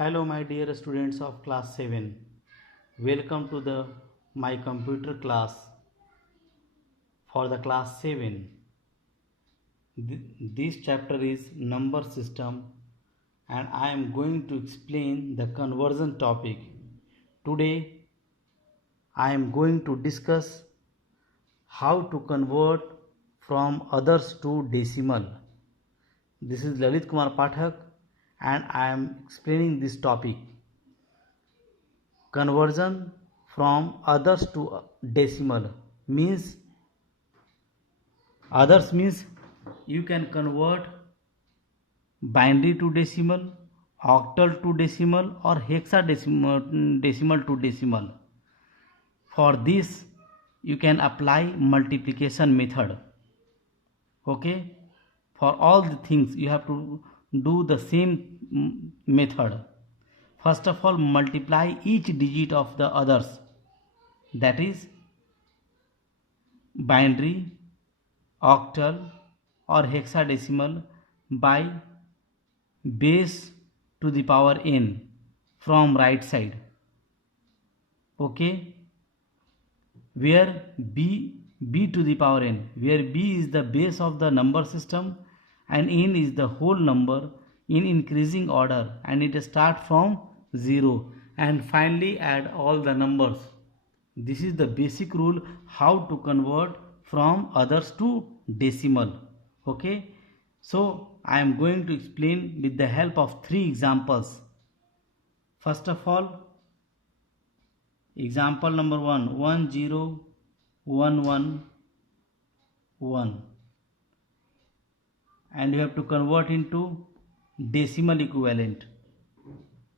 Hello my dear students of class 7. Welcome to the my computer class for the class 7. This chapter is number system and I am going to explain the conversion topic. Today I am going to discuss how to convert from others to decimal. This is Lalit Kumar Pathak and I am explaining this topic. Conversion from others to decimal means you can convert binary to decimal, octal to decimal or hexadecimal to decimal. For this you can apply multiplication method. Okay, for all the things you have to do the same method. First of all, multiply each digit of the others, that is binary, octal or hexadecimal by base to the power n from right side. Okay, where b to the power n, where b is the base of the number system and n is the whole number in increasing order, and it starts from 0 and finally add all the numbers. This is the basic rule how to convert from others to decimal. Okay, so I am going to explain with the help of 3 examples. First of all, example number 1, 10111, and you have to convert into decimal equivalent.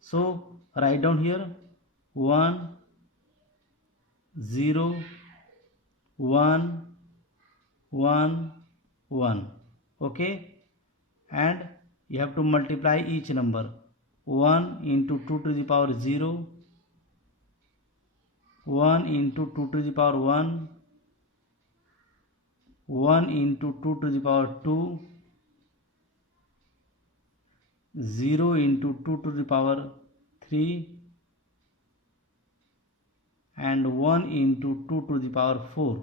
So write down here 1 0 1 1 1. Okay, and you have to multiply each number. 1 into 2 to the power 0, 1 into 2 to the power 1, 1 into 2 to the power 2, 0 into 2 to the power 3, and 1 into 2 to the power 4.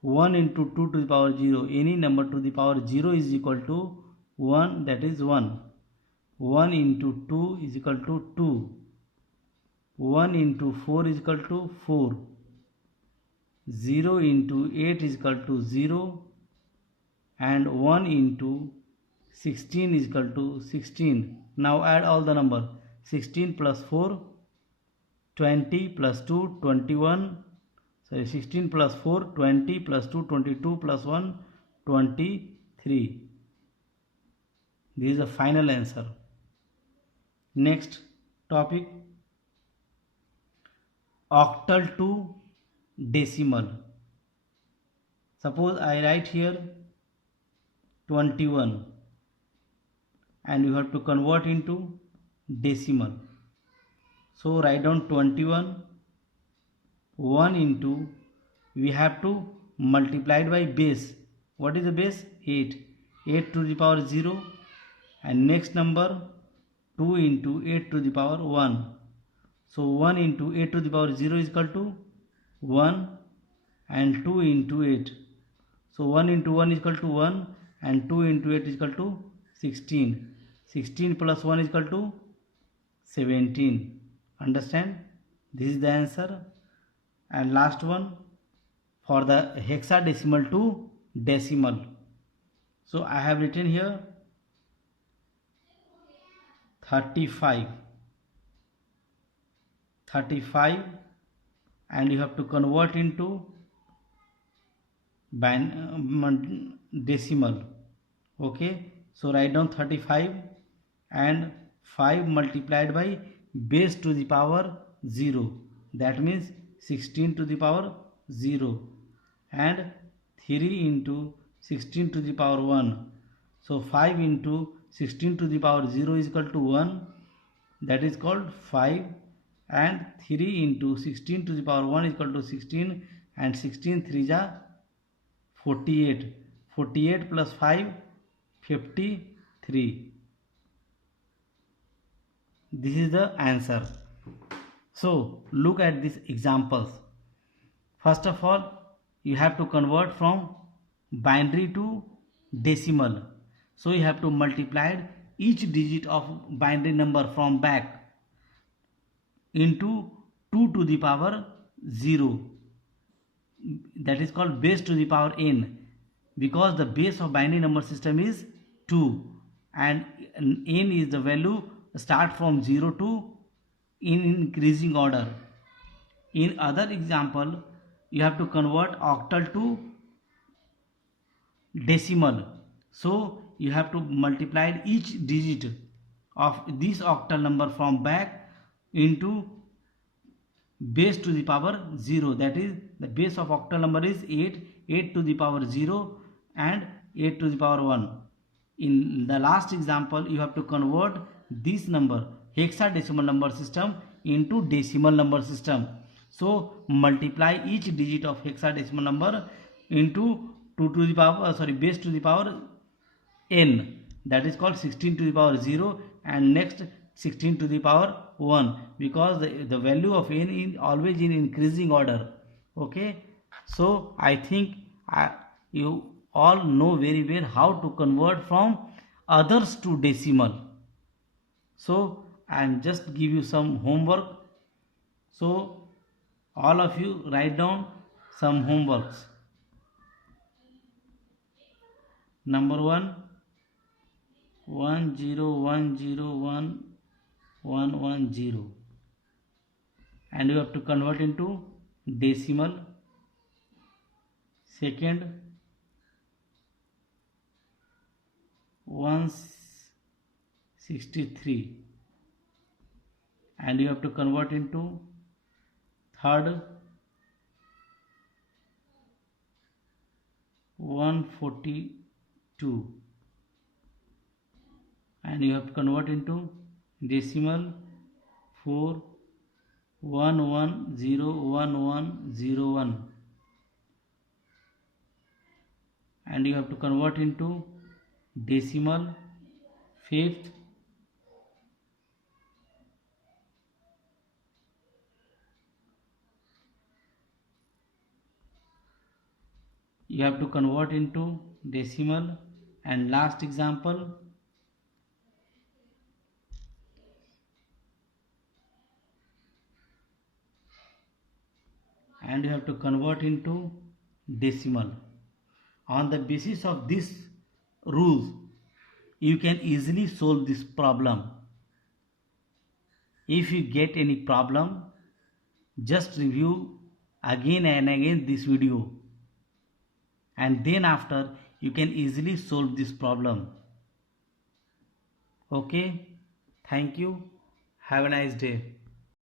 1 into 2 to the power 0, any number to the power 0 is equal to 1, that is 1. 1 into 2 is equal to 2. 1 into 4 is equal to 4. 0 into 8 is equal to 0. And 1 into 16 is equal to 16. Now add all the number. 16 plus 4, 20 plus 2, 21. 16 plus 4, 20 plus 2, 22 plus 1, 23. This is the final answer. Next topic, octal to decimal. Suppose I write here 21 and you have to convert into decimal. So write down 21. 1 into, we have to multiply it by base. What is the base? 8. 8 to the power 0, and next number 2 into 8 to the power 1. So 1 into 8 to the power 0 is equal to 1, and 2 into 8. So 1 into 1 is equal to 1, and 2 into 8 is equal to 16. 16 plus 1 is equal to 17. Understand? This is the answer. And last one, for the hexadecimal to decimal. So I have written here 35, and you have to convert into decimal. Okay, so write down 35 and 5 multiplied by base to the power 0, that means 16 to the power 0, and 3 into 16 to the power 1. So 5 into 16 to the power 0 is equal to 1, that is called 5, and 3 into 16 to the power 1 is equal to 16, and 16 3 ja 48. 48 plus 5, 53. This is the answer. So look at these examples. First of all, you have to convert from binary to decimal. So you have to multiply each digit of binary number from back into 2 to the power 0. That is called base to the power n, because the base of binary number system is 2 and n is the value start from 0 to in increasing order. In other example, you have to convert octal to decimal. So you have to multiply each digit of this octal number from back into base to the power 0. That is, the base of octal number is 8 to the power 0 and 8 to the power 1. In the last example, you have to convert this number hexadecimal number system into decimal number system. So multiply each digit of hexadecimal number into 2 to the power base to the power n, that is called 16 to the power 0, and next 16 to the power 1, because the value of n is always in increasing order. Okay, so I think you all know very well how to convert from others to decimal. So I am just give you some homework. So all of you write down some homeworks. Number 1, 101011110, and you have to convert into decimal. Second, 163, and you have to convert into third, 142, and you have to convert into decimal 4, 110101, and you have to convert into decimal fifth, you have to convert into decimal, and last example, and you have to convert into decimal. On the basis of this rules, you can easily solve this problem. If you get any problem, just review again and again this video, and then after you can easily solve this problem. Okay, thank you, have a nice day.